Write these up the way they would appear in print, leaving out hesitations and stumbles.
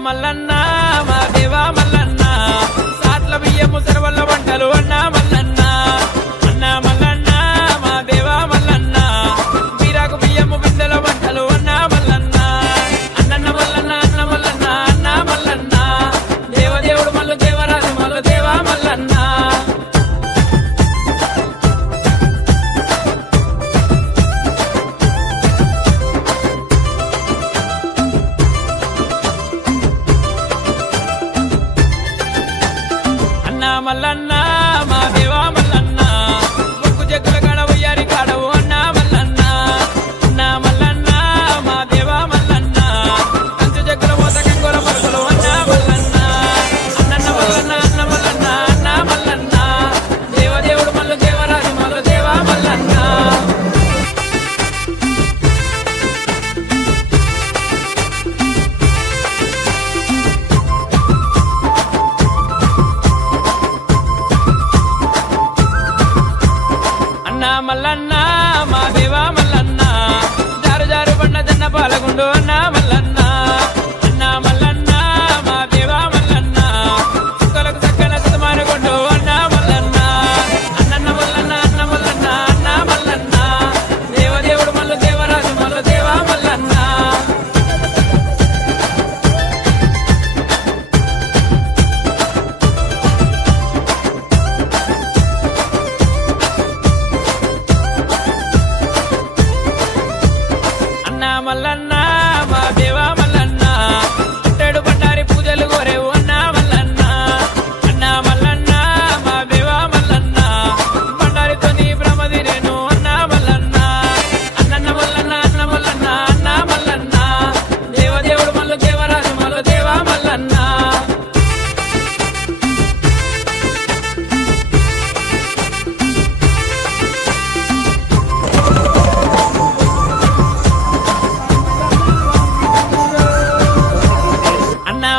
మల్లన్న మా దేవా మల్లన్న సాట్ల బియ్యము సర్వల్ల వంటలు అన్నా మల్లన్న అన్నా మల్లన్న మా దేవా మల్లన్న వీరాకు బియ్యము బిందెల వంటలు అన్నా మల్లన్న అన్నన్న మల్లన్న అన్న మల్లన్న అన్నా మల్లన్న దేవదేవుడు మల్లు దేవరాజు మల్లు దేవా మల్లన్న మల్లన్న మా దేవా మల్లన్న ముక్కు జగ్గుల కాడ ఉయ్యారి కాడవు అన్నా మల్లన్న అన్నా మల్లన్న మా దేవా మల్లన్న కంచు జగ్గుల పోత గంగోల పరుగులు అన్నా మల్లన్న అన్నన్న మల్లన్న అన్న మల్లన్న అన్నా మల్లన్న దేవదేవుడు మల్లు దేవరాజు మల్లు దేవా మల్లన్న మల్లన్న మా దేవా మల్లన్న జారు జారు బండ జన్న పాలగుండు అన్నా మల్లన్న అన్నా మల్లన్న మా దేవా మల్లన్న చుక్కలకు చక్కన సుమారుగుండు అన్నా మల్లన్న అన్నన్న మల్లన్న అన్న మల్లన్న అన్నా మల్లన్న దేవదేవుడు మల్లు దేవరాజు మల్లు దేవా మల్లన్న మల్లన్న మా దేవా మల్లన్న పుట్టేడు బండారి పూజలు కోరేవు అన్నా మల్లన్న అన్నా మల్లన్న మా దేవా మల్లన్న బండారితో నీ బ్రహ్మదిరేను అన్నా మల్లన్న అన్నన్న మల్లన్న అన్న మల్లన్న అన్నా మల్లన్న దేవదేవుడు మల్లు దేవరాజు మల్లు దేవా మల్లన్న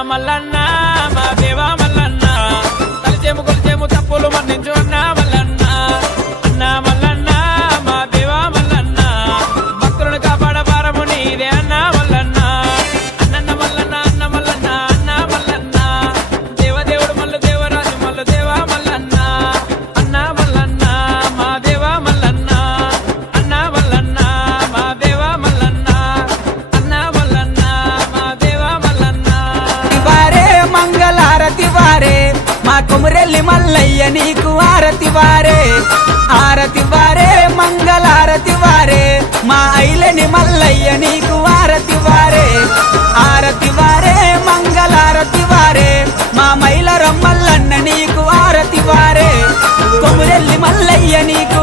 మల్లన్న మా దేవా మల్లన్న కలిచేము కొలిచేము తప్పులు మన్నించు అన్నా మల్లన్న అన్నా మల్లన్న మా దేవా మల్లన్న భక్తులను కాపాడ భారము నీదే అన్నా మల్లన్న అన్నన్న మల్లన్న అన్న మల్లన్న అన్నా మల్లన్న దేవదేవుడు మల్లు దేవరాజు మల్లు దేవా మల్లన్న అన్నా మల్లన్న మా దేవా మల్లన్న అన్నా మల్లన్న మా దేవా మల్లన్న అన్నా మల్లన్న మా దేవా మల్లన్న మంగళారతి వారే మా కొమురెల్లి మల్లయ్య నీకు ఆరతి వారే ఆరతి వారే మంగళారతి వారే మా ఐలని మల్లయ్య నీకు ఆరతి వారే ఆరతి వారే మంగళారతి వారే మా మైలర మల్లన్న నీకు ఆరతి వారే కొమురెల్లి మల్లయ్య నీకు